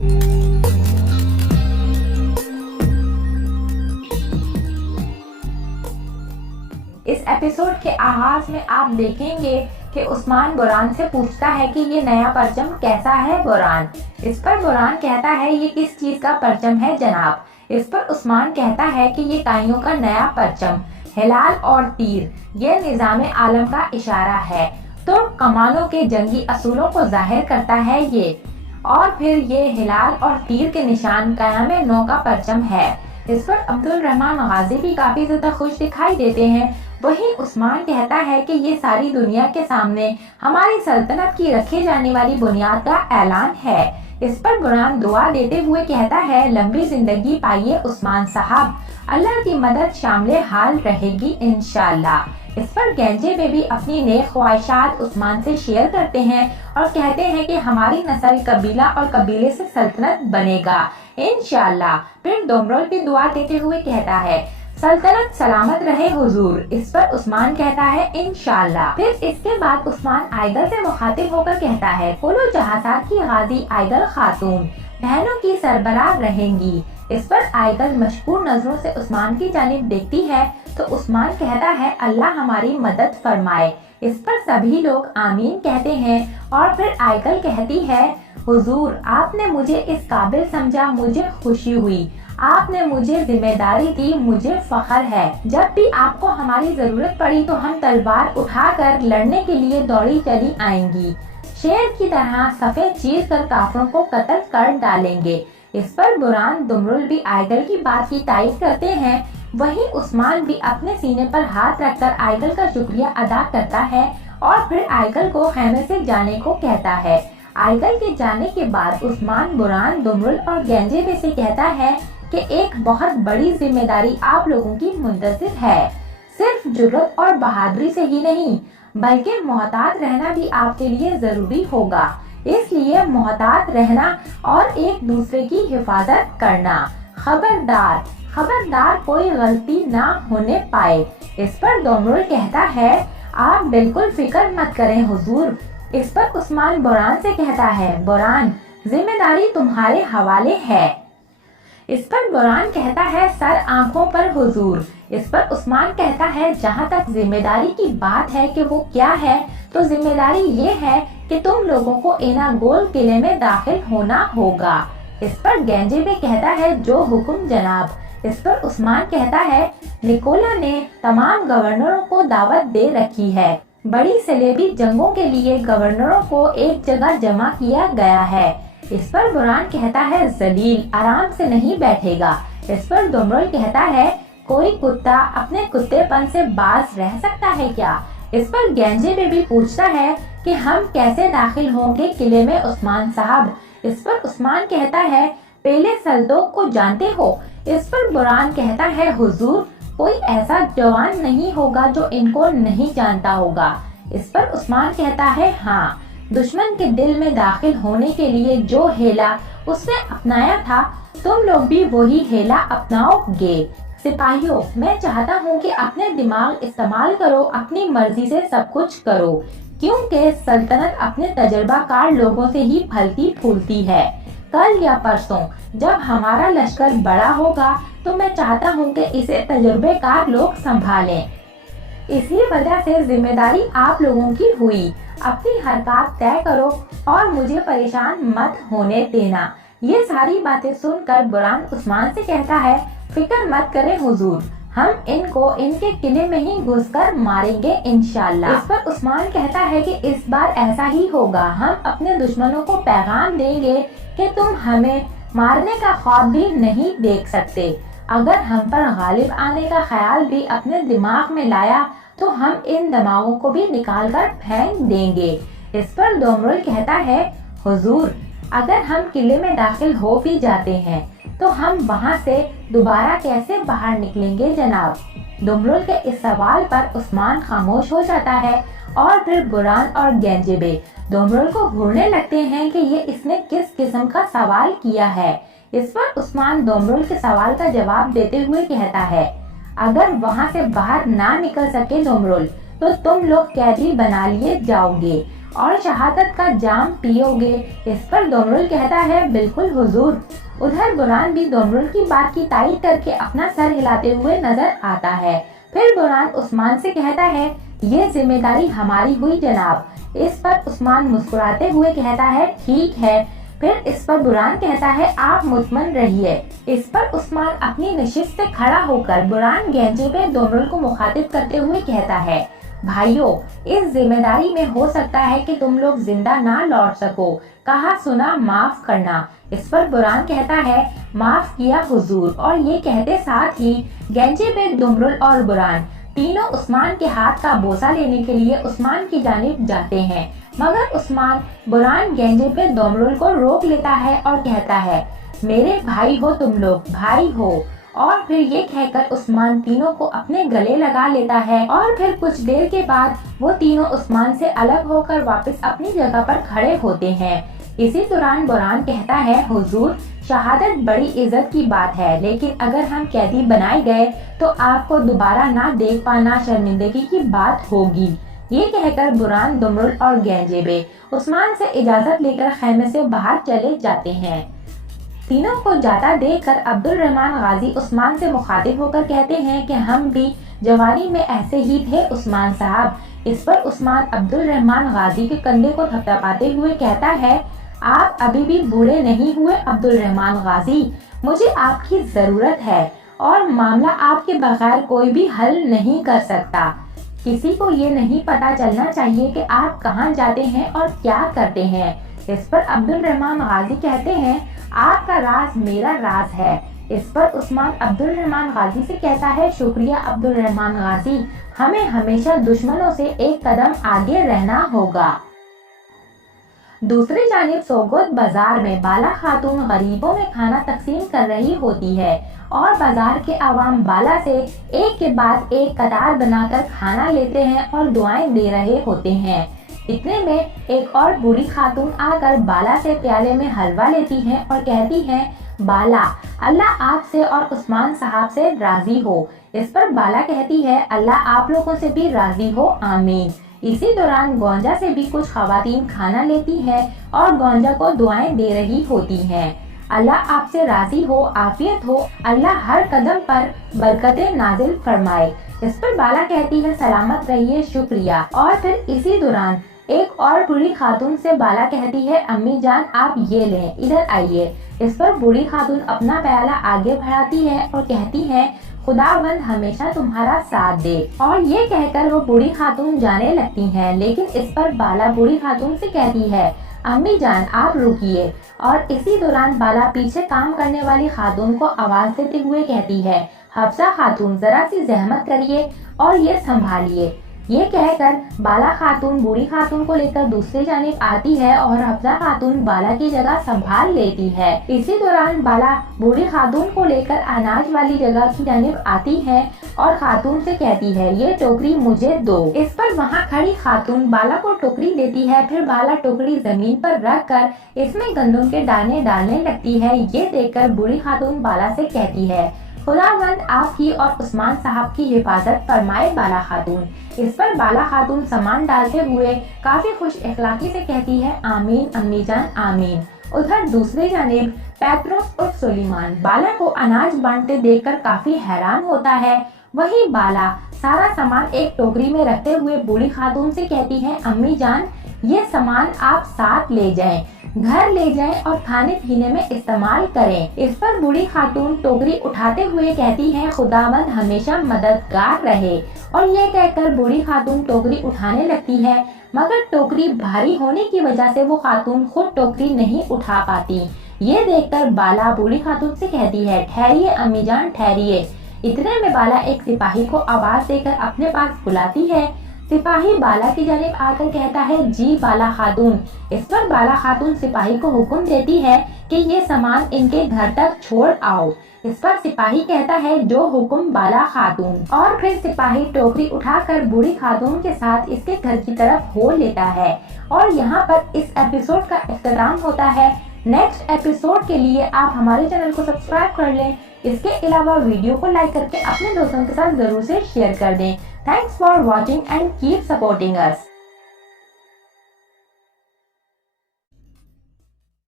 اس episode کے آغاز میں آپ دیکھیں گے کہ عثمان بران سے پوچھتا ہے کہ یہ نیا پرچم کیسا ہے بران۔ اس پر بران کہتا ہے یہ کس چیز کا پرچم ہے جناب۔ اس پر عثمان کہتا ہے کہ یہ کائیوں کا نیا پرچم، ہلال اور تیر، یہ نظام عالم کا اشارہ ہے، تو کمانوں کے جنگی اصولوں کو ظاہر کرتا ہے یہ، اور پھر یہ ہلال اور تیر کے نشان قیام نو کا پرچم ہے۔ اس پر عبد الرحمن غازی بھی کافی زیادہ خوش دکھائی دیتے ہیں۔ وہیں عثمان کہتا ہے کہ یہ ساری دنیا کے سامنے ہماری سلطنت کی رکھی جانے والی بنیاد کا اعلان ہے۔ اس پر بران دعا دیتے ہوئے کہتا ہے لمبی زندگی پائیے عثمان صاحب، اللہ کی مدد شامل حال رہے گی انشاءاللہ۔ اس پر گنجے بے بھی اپنی نیک خواہشات عثمان سے شیئر کرتے ہیں اور کہتے ہیں کہ ہماری نسل قبیلہ اور قبیلے سے سلطنت بنے گا انشاءاللہ۔ پھر ڈومرول بھی دعا دیتے ہوئے کہتا ہے سلطنت سلامت رہے حضور۔ اس پر عثمان کہتا ہے انشاءاللہ۔ پھر اس کے بعد عثمان آئیگل سے مخاطب ہو کر کہتا ہے کلو جہازات کی غازی آئیگل خاتون بہنوں کی سربراہ رہیں گی۔ اس پر آئیگل مشکور نظروں سے عثمان کی جانب دیکھتی ہے تو عثمان کہتا ہے اللہ ہماری مدد فرمائے۔ اس پر سبھی لوگ آمین کہتے ہیں اور پھر آئیگل کہتی ہے حضور آپ نے مجھے اس قابل سمجھا، مجھے خوشی ہوئی، آپ نے مجھے ذمہ داری دی، مجھے فخر ہے۔ جب بھی آپ کو ہماری ضرورت پڑی تو ہم تلوار اٹھا کر لڑنے کے لیے دوڑی چلی آئیں گی، شیر کی طرح صفیں چیر کر کافروں کو قتل کر ڈالیں گے۔ اس پر بران ڈومرول بھی آئیگل کی بات کی تائید کرتے ہیں۔ وہیں عثمان بھی اپنے سینے پر ہاتھ رکھ کر آئیگل کا شکریہ ادا کرتا ہے اور پھر آئیگل کو خیمے سے جانے کو کہتا ہے۔ آئیگل کے جانے کے بعد عثمان بران ڈومرول اور گنجے بے سے کہتا ہے کہ ایک بہت بڑی ذمہ داری آپ لوگوں کی منتظر ہے، صرف جرأت اور بہادری سے ہی نہیں بلکہ محتاط رہنا بھی آپ کے لیے ضروری ہوگا، اس لیے محتاط رہنا اور ایک دوسرے کی حفاظت کرنا۔ خبردار کوئی غلطی نہ ہونے پائے۔ اس پر ڈومرول کہتا ہے آپ بالکل فکر مت کریں حضور۔ اس پر عثمان بران سے کہتا ہے بران ذمہ داری تمہارے حوالے ہے۔ اس پر بران کہتا ہے سر آنکھوں پر حضور۔ اس پر عثمان کہتا ہے جہاں تک ذمہ داری کی بات ہے کہ وہ کیا ہے تو ذمہ داری یہ ہے کہ تم لوگوں کو اینا گول قلعے میں داخل ہونا ہوگا۔ اس پر گنجے بے کہتا ہے جو حکم جناب۔ اس پر عثمان کہتا ہے نکولا نے تمام گورنروں کو دعوت دے رکھی ہے، بڑی صلیبی جنگوں کے لیے گورنروں کو ایک جگہ جمع کیا گیا ہے۔ اس پر بران کہتا ہے ذلیل آرام سے نہیں بیٹھے گا۔ اس پر ڈومرول کہتا ہے کوئی کتا اپنے کتے پن سے باز رہ سکتا ہے کیا؟ اس پر گنجے بے بھی پوچھتا ہے کہ ہم کیسے داخل ہوں گے قلعے میں عثمان صاحب؟ اس پر عثمان کہتا ہے پہلے سلطوق کو جانتے ہو؟ اس پر بران کہتا ہے حضور کوئی ایسا جوان نہیں ہوگا جو ان کو نہیں جانتا ہوگا۔ اس پر عثمان کہتا ہے ہاں، دشمن کے دل میں داخل ہونے کے لیے جو ہیلا اس نے اپنایا تھا تم لوگ بھی وہی ہیلا اپناؤ گے۔ سپاہیوں میں چاہتا ہوں کہ اپنے دماغ استعمال کرو، اپنی مرضی سے سب کچھ کرو، کیونکہ سلطنت اپنے تجربہ کار لوگوں سے ہی پھلتی پھولتی ہے۔ کل یا پرسوں جب ہمارا لشکر بڑا ہوگا تو میں چاہتا ہوں کہ اسے تجربے کار لوگ سنبھالیں، اسی وجہ سے ذمہ داری آپ لوگوں کی ہوئی۔ اپنی حرکات طے کرو اور مجھے پریشان مت ہونے دینا۔ یہ ساری باتیں سن کر بران عثمان سے کہتا ہے فکر مت کریں حضور، ہم ان کو ان کے قلعے میں ہی گھس کر ماریں گے انشاءاللہ۔ اس پر عثمان کہتا ہے کہ اس بار ایسا ہی ہوگا، ہم اپنے دشمنوں کو پیغام دیں گے کہ تم ہمیں مارنے کا خواب بھی نہیں دیکھ سکتے۔ اگر ہم پر غالب آنے کا خیال بھی اپنے دماغ میں لایا تو ہم ان دماغوں کو بھی نکال کر پھینک دیں گے۔ اس پر ڈومرول کہتا ہے حضور اگر ہم قلعے میں داخل ہو بھی جاتے ہیں تو ہم وہاں سے دوبارہ کیسے باہر نکلیں گے جناب؟ ڈومرول کے اس سوال پر عثمان خاموش ہو جاتا ہے اور پھر بران اور گنجے بے ڈومرول کو گھورنے لگتے ہیں کہ یہ اس نے کس قسم کا سوال کیا ہے۔ اس پر عثمان ڈومرول کے سوال کا جواب دیتے ہوئے کہتا ہے اگر وہاں سے باہر نہ نکل سکے ڈومرول تو تم لوگ قیدی بنا لیے جاؤ گے اور شہادت کا جام پیو گے؟ اس پر دمرل کہتا ہے بالکل حضور۔ ادھر بران بھی دمرل کی بات کی تائید کر کے اپنا سر ہلاتے ہوئے نظر آتا ہے۔ پھر بران عثمان سے کہتا ہے یہ ذمہ داری ہماری ہوئی جناب۔ اس پر عثمان مسکراتے ہوئے کہتا ہے ٹھیک ہے۔ پھر اس پر بران کہتا ہے آپ مطمئن رہیے۔ اس پر عثمان اپنی نشست سے کھڑا ہو کر بران گینجے پہ دمرل کو مخاطب کرتے ہوئے کہتا ہے بھائیو، اس ذمہ داری میں ہو سکتا ہے کہ تم لوگ زندہ نہ لوٹ سکو، کہا سنا معاف کرنا۔ اس پر بران کہتا ہے معاف کیا حضور، اور یہ کہتے ساتھ ہی گینجے پہ دمرل اور بران تینوں عثمان کے ہاتھ کا بوسہ لینے کے لیے عثمان کی جانب جاتے ہیں، مگر عثمان بران گینجے پہ دمرل کو روک لیتا ہے اور کہتا ہے میرے بھائی ہو تم لوگ، بھائی ہو۔ اور پھر یہ کہہ کر عثمان تینوں کو اپنے گلے لگا لیتا ہے، اور پھر کچھ دیر کے بعد وہ تینوں عثمان سے الگ ہو کر واپس اپنی جگہ پر کھڑے ہوتے ہیں۔ اسی دوران بران کہتا ہے حضور، شہادت بڑی عزت کی بات ہے، لیکن اگر ہم قیدی بنائے گئے تو آپ کو دوبارہ نہ دیکھ پانا شرمندگی کی بات ہوگی۔ یہ کہہ کر بران دمرل اور گینجیبے عثمان سے اجازت لے کر خیمے سے باہر چلے جاتے ہیں۔ تینوں کو جاتا دیکھ کر عبد الرحمن غازی عثمان سے مخاطب ہو کر کہتے ہیں کہ ہم بھی جوانی میں ایسے ہی تھے عثمان صاحب۔ اس پر عثمان عبد الرحمن غازی کے کندھے کو تھپتھپاتے ہوئے کہتا ہے آپ ابھی بھی بوڑھے نہیں ہوئے عبد الرحمن غازی، مجھے آپ کی ضرورت ہے اور معاملہ آپ کے بغیر کوئی بھی حل نہیں کر سکتا۔ کسی کو یہ نہیں پتا چلنا چاہیے کہ آپ کہاں جاتے ہیں اور کیا کرتے ہیں۔ اس پر عبد الرحمن غازی کہتے ہیں آپ کا راز میرا راز ہے۔ اس پر عثمان عبد الرحمن غازی سے کہتا ہے شکریہ عبد الرحمن غازی، ہمیں ہمیشہ دشمنوں سے ایک قدم آگے رہنا ہوگا۔ دوسری جانب سوگوت بازار میں بالا خاتون غریبوں میں کھانا تقسیم کر رہی ہوتی ہے اور بازار کے عوام بالا سے ایک کے بعد ایک قطار بنا کر کھانا لیتے ہیں اور دعائیں دے رہے ہوتے ہیں۔ اتنے میں ایک اور بوڑھی خاتون آ کر بالا سے پیالے میں حلوہ لیتی ہے اور کہتی ہے بالا، اللہ آپ سے اور عثمان صاحب سے راضی ہو۔ اس پر بالا کہتی ہے اللہ آپ لوگوں سے بھی راضی ہو، آمین۔ اسی دوران گونجا سے بھی کچھ خواتین کھانا لیتی ہیں اور گونجا کو دعائیں دے رہی ہوتی ہیں، اللہ آپ سے راضی ہو، عافیت ہو، اللہ ہر قدم پر برکتیں نازل فرمائے۔ اس پر بالا کہتی ہے سلامت رہیے، شکریہ۔ اور پھر اسی دوران ایک اور بوڑھی خاتون سے بالا کہتی ہے امی جان آپ یہ لیں، ادھر آئیے۔ اس پر بوڑھی خاتون اپنا پیالہ آگے بڑھاتی ہے اور کہتی ہے خداوند ہمیشہ تمہارا ساتھ دے، اور یہ کہہ کر وہ بوڑھی خاتون جانے لگتی ہیں، لیکن اس پر بالا بوڑھی خاتون سے کہتی ہے امی جان آپ رکیے۔ اور اسی دوران بالا پیچھے کام کرنے والی خاتون کو آواز دیتے ہوئے کہتی ہے حفصہ خاتون ذرا سی زحمت کریے اور یہ سنبھالیے۔ یہ کہہ کر بالا خاتون بوڑھی خاتون کو لے کر دوسری جانب آتی ہے اور حفصہ خاتون بالا کی جگہ سنبھال لیتی ہے۔ اسی دوران بالا بوڑھی خاتون کو لے کر اناج والی جگہ کی جانب آتی ہے اور خاتون سے کہتی ہے یہ ٹوکری مجھے دو۔ اس پر وہاں کھڑی خاتون بالا کو ٹوکری دیتی ہے، پھر بالا ٹوکری زمین پر رکھ کر اس میں گندم کے دانے ڈالنے لگتی ہے۔ یہ دیکھ کر بوڑھی خاتون بالا سے کہتی ہے خداوند آپ کی اور عثمان صاحب کی حفاظت فرمائے بالا خاتون۔ اس پر بالا خاتون سامان ڈالتے ہوئے کافی خوش اخلاقی سے کہتی ہے آمین امی جان آمین۔ ادھر دوسری جانب پیتروس اور سلیمان بالا کو اناج بانٹتے دیکھ کر کافی حیران ہوتا ہے۔ وہی بالا سارا سامان ایک ٹوکری میں رکھتے ہوئے بوڑھی خاتون سے کہتی ہے امی جان یہ سامان آپ ساتھ لے جائیں، گھر لے جائیں اور کھانے پینے میں استعمال کریں۔ اس پر بوڑھی خاتون ٹوکری اٹھاتے ہوئے کہتی ہے خداوند ہمیشہ مددگار رہے، اور یہ کہہ کر بوڑھی خاتون ٹوکری اٹھانے لگتی ہے، مگر ٹوکری بھاری ہونے کی وجہ سے وہ خاتون خود ٹوکری نہیں اٹھا پاتی۔ یہ دیکھ کر بالا بوڑھی خاتون سے کہتی ہے ٹھہریے امی جان ٹھہریے۔ اتنے میں بالا ایک سپاہی کو آواز دے کر اپنے پاس بلاتی ہے۔ سپاہی بالا کی جانب آ کر کہتا ہے جی بالا خاتون۔ اس پر بالا خاتون سپاہی کو حکم دیتی ہے کہ یہ سامان ان کے گھر تک چھوڑ آؤ۔ اس پر سپاہی کہتا ہے جو حکم بالا خاتون، اور پھر سپاہی ٹوکری اٹھا کر بوڑھی خاتون کے ساتھ اس کے گھر کی طرف ہو لیتا ہے، اور یہاں پر اس ایپیسوڈ کا اختتام ہوتا ہے۔ نیکسٹ ایپیسوڈ کے لیے آپ ہمارے چینل کو سبسکرائب کر لیں، اس کے علاوہ ویڈیو کو لائک کر کے اپنے دوستوں کے ساتھ ضرور سے شیئر کر دیں۔ Thanks for watching and keep supporting us.